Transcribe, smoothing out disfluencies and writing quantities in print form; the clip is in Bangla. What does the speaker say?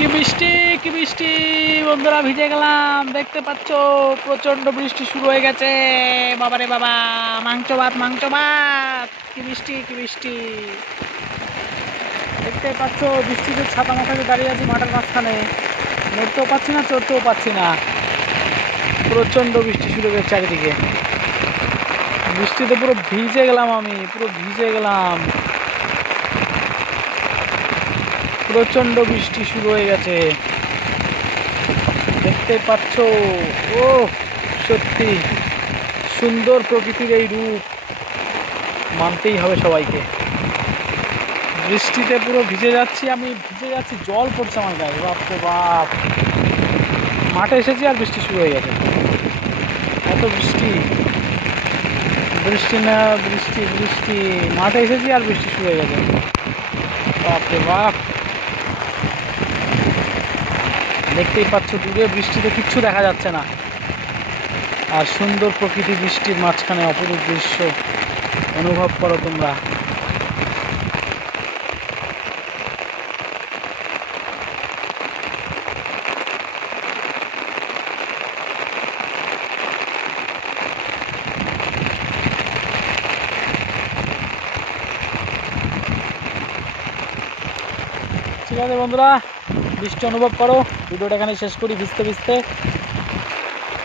কি বৃষ্টি, কি বৃষ্টি বন্ধুরা, ভিজে গেলাম। দেখতে পাচ্ছ প্রচন্ড বৃষ্টি শুরু হয়ে গেছে। বাবারে বাবা, মাংস ভাত মাংস ভাত। কি বৃষ্টি, কি বৃষ্টি দেখতে পাচ্ছ। বৃষ্টিতে ছাতা মাথায় দাঁড়িয়ে আছি মাঠের মাঝখানে। নড়তেও পাচ্ছি না, চড়তেও পাচ্ছি না। প্রচন্ড বৃষ্টি শুরু হয়ে গেছে চারিদিকে। বৃষ্টিতে পুরো ভিজে গেলাম, আমি পুরো ভিজে গেলাম। প্রচন্ড বৃষ্টি শুরু হয়ে গেছে, দেখতে পাচ্ছ। ও সত্যি সুন্দর প্রকৃতির এই রূপ, মানতেই হবে সবাইকে। বৃষ্টিতে পুরো ভিজে যাচ্ছি, আমি ভিজে যাচ্ছি, জল পড়ছে আমার গায়ে। বাপরে বাপ, মাঠে এসেছি আর বৃষ্টি শুরু হয়ে গেছে। এত বৃষ্টি, বৃষ্টি না বৃষ্টি বৃষ্টি, মাঠে এসেছি আর বৃষ্টি শুরু হয়ে গেছে। বাপরে বাপ, দেখতেই পাচ্ছ দূরে বৃষ্টিতে কিচ্ছু দেখা যাচ্ছে না, আর সুন্দর প্রকৃতি বৃষ্টির মাঝখানে অপরূপ দৃশ্য অনুভব করো তোমরা। ঠিক আছে বন্ধুরা, বৃষ্টি অনুভব করো। ভিডিওটা এখানে শেষ করি ভিজতে ভিজতে।